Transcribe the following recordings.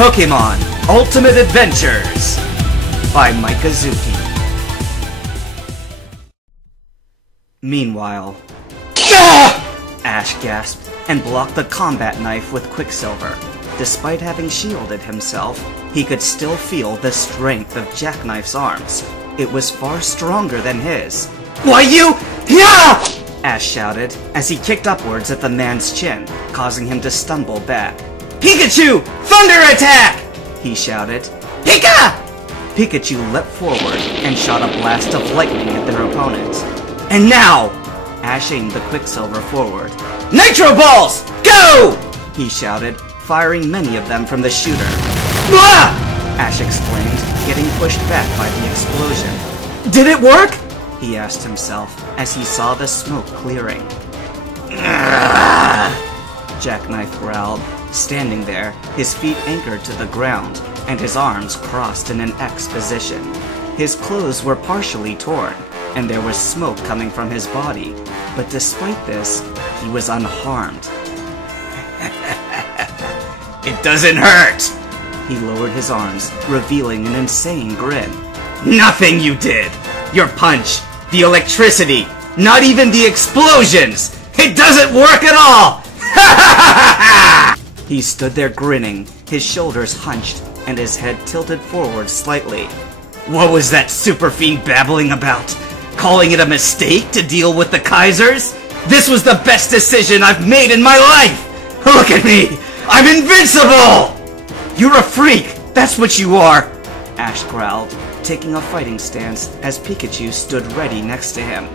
Pokemon Ultimate Adventures by Mikazuki. Meanwhile, Ash gasped and blocked the combat knife with Quicksilver. Despite having shielded himself, he could still feel the strength of Jackknife's arms. It was far stronger than his. "Why you? Yeah!" Ash shouted as he kicked upwards at the man's chin, causing him to stumble back. "Pikachu! Thunder attack!" he shouted. "Pika!" Pikachu leapt forward and shot a blast of lightning at their opponent. "And now!" Ash aimed the Quicksilver forward. "Nitro Balls! Go!" he shouted, firing many of them from the shooter. "Blah!" Ash exclaimed, getting pushed back by the explosion. "Did it work?" he asked himself as he saw the smoke clearing. Jackknife growled, standing there, his feet anchored to the ground, and his arms crossed in an X position. His clothes were partially torn, and there was smoke coming from his body, but despite this, he was unharmed. "It doesn't hurt!" He lowered his arms, revealing an insane grin. "Nothing you did! Your punch, the electricity, not even the explosions! It doesn't work at all! He stood there grinning, his shoulders hunched, and his head tilted forward slightly. What was that super fiend babbling about? Calling it a mistake to deal with the Kaisers? This was the best decision I've made in my life! Look at me! I'm invincible! You're a freak! That's what you are! Ash growled, taking a fighting stance as Pikachu stood ready next to him.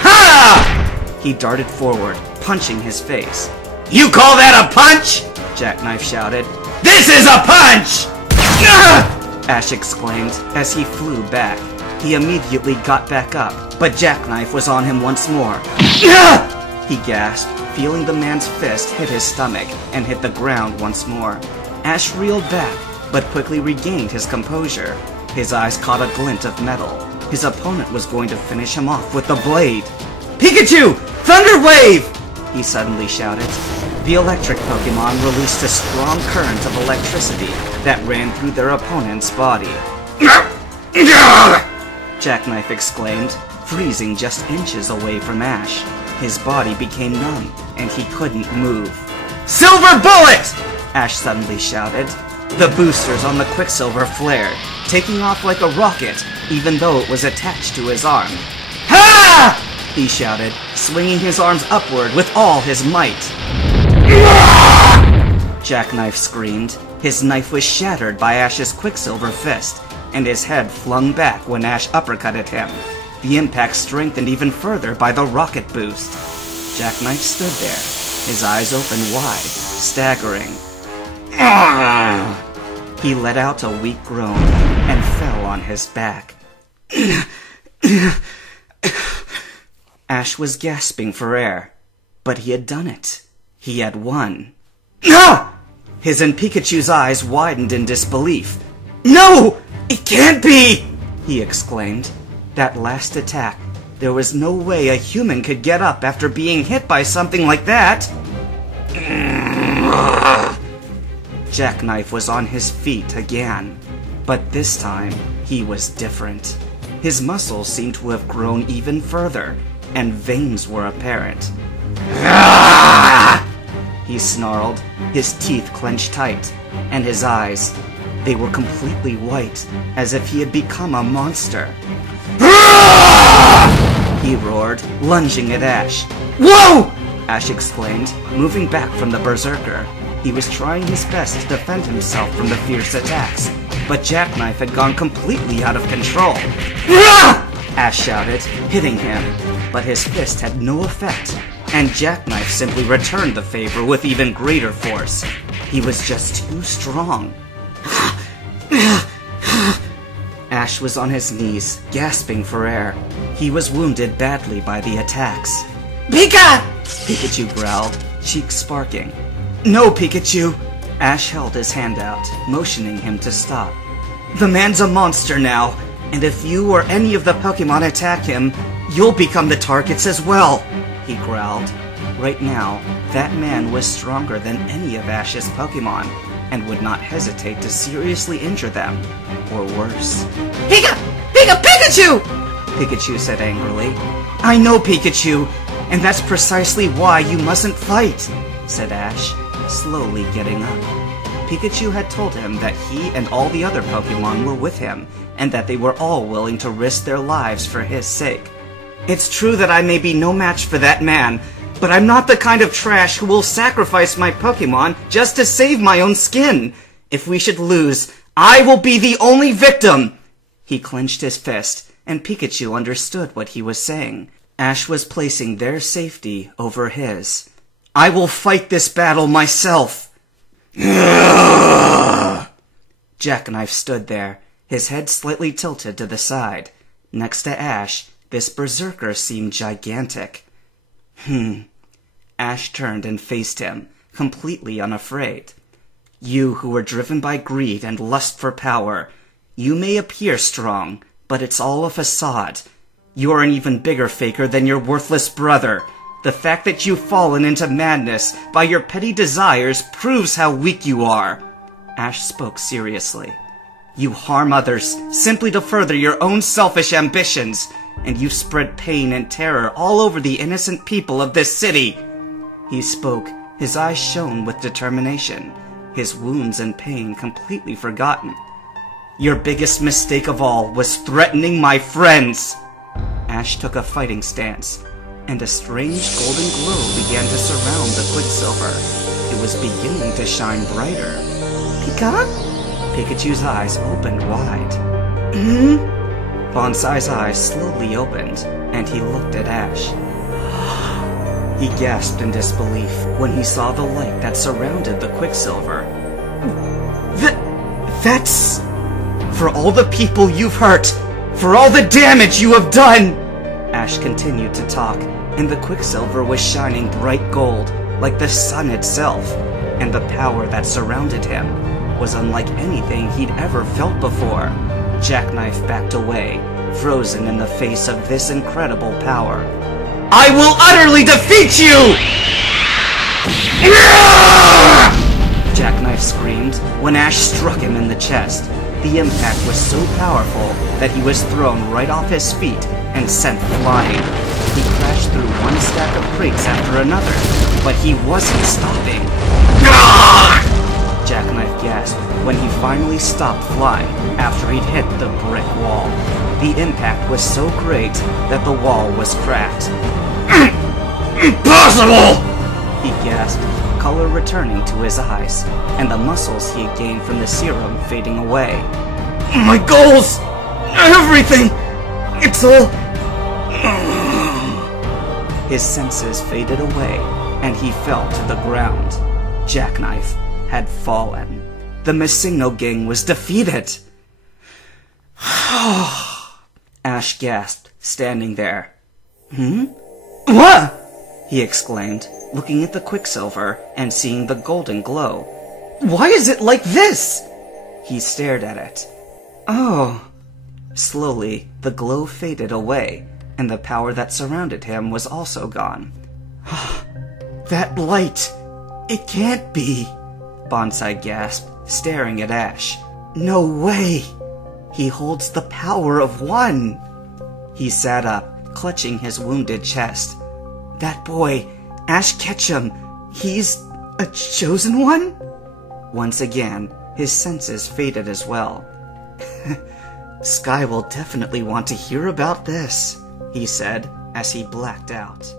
Ha! He darted forward, punching his face. "You call that a punch?" Jackknife shouted. "This is a punch!" Ash exclaimed as he flew back. He immediately got back up, but Jackknife was on him once more. He gasped, feeling the man's fist hit his stomach and hit the ground once more. Ash reeled back, but quickly regained his composure. His eyes caught a glint of metal. His opponent was going to finish him off with the blade. "Pikachu! Thunder Wave!" he suddenly shouted. The electric Pokemon released a strong current of electricity that ran through their opponent's body. Jackknife exclaimed, freezing just inches away from Ash. His body became numb, and he couldn't move. "Silver Bullet!" Ash suddenly shouted. The boosters on the Quicksilver flared, taking off like a rocket, even though it was attached to his arm. "Ha!" he shouted, swinging his arms upward with all his might. Jackknife screamed. His knife was shattered by Ash's Quicksilver fist, and his head flung back when Ash uppercutted him. The impact strengthened even further by the rocket boost. Jackknife stood there, his eyes open wide, staggering. He let out a weak groan and fell on his back. Ash was gasping for air, but he had done it. He had won. His and Pikachu's eyes widened in disbelief. "No! It can't be!" he exclaimed. That last attack, there was no way a human could get up after being hit by something like that. Jackknife was on his feet again, but this time he was different. His muscles seemed to have grown even further, and veins were apparent. He snarled, his teeth clenched tight, and his eyes, they were completely white, as if he had become a monster. He roared, lunging at Ash. "Whoa!" Ash exclaimed, moving back from the Berserker. He was trying his best to defend himself from the fierce attacks, but Jackknife had gone completely out of control. Ash shouted, hitting him, but his fist had no effect, and Jackknife simply returned the favor with even greater force. He was just too strong. Ash was on his knees, gasping for air. He was wounded badly by the attacks. "Pika!" Pikachu growled, cheeks sparking. "No, Pikachu!" Ash held his hand out, motioning him to stop. "The man's a monster now, and if you or any of the Pokemon attack him, you'll become the targets as well," he growled. Right now, that man was stronger than any of Ash's Pokemon. and would not hesitate to seriously injure them, or worse. Pikachu! Pikachu said angrily. I know, Pikachu, and that's precisely why you mustn't fight, said Ash, slowly getting up. Pikachu had told him that he and all the other Pokemon were with him, and that they were all willing to risk their lives for his sake. It's true that I may be no match for that man, but I'm not the kind of trash who will sacrifice my Pokemon just to save my own skin. If we should lose, I will be the only victim! He clenched his fist, and Pikachu understood what he was saying. Ash was placing their safety over his. I will fight this battle myself! Jackknife stood there, his head slightly tilted to the side. Next to Ash, this berserker seemed gigantic. Ash turned and faced him, completely unafraid. You who were driven by greed and lust for power, you may appear strong, but it's all a facade. You're an even bigger faker than your worthless brother. The fact that you've fallen into madness by your petty desires proves how weak you are. Ash spoke seriously. You harm others simply to further your own selfish ambitions, and you've spread pain and terror all over the innocent people of this city. He spoke, his eyes shone with determination, his wounds and pain completely forgotten. Your biggest mistake of all was threatening my friends. Ash took a fighting stance, and a strange golden glow began to surround the Quicksilver. It was beginning to shine brighter. Pika? Pikachu's eyes opened wide. Bonsai's eyes slowly opened, and he looked at Ash. He gasped in disbelief when he saw the light that surrounded the Quicksilver. That's... For all the people you've hurt! For all the damage you have done! Ash continued to talk, and the Quicksilver was shining bright gold, like the sun itself, and the power that surrounded him was unlike anything he'd ever felt before. Jackknife backed away, frozen in the face of this incredible power. I will utterly defeat you! Jackknife screamed when Ash struck him in the chest. The impact was so powerful that he was thrown right off his feet and sent flying. He crashed through one stack of crates after another, but he wasn't stopping. Jackknife gasped when he finally stopped flying after he'd hit the brick wall. The impact was so great that the wall was cracked. Impossible! He gasped, color returning to his eyes, and the muscles he had gained from the serum fading away. My goals! Everything! It's all... His senses faded away, and he fell to the ground. Jackknife had fallen. The Missigno gang was defeated! Ash gasped, standing there. What? He exclaimed, looking at the Quicksilver and seeing the golden glow. Why is it like this? He stared at it. Oh. Slowly, the glow faded away, and the power that surrounded him was also gone. That light! It can't be! Bonsai gasped, staring at Ash. No way! He holds the power of one! He sat up, clutching his wounded chest. That boy, Ash Ketchum, he's a chosen one? Once again, his senses faded as well. Sky will definitely want to hear about this, he said as he blacked out.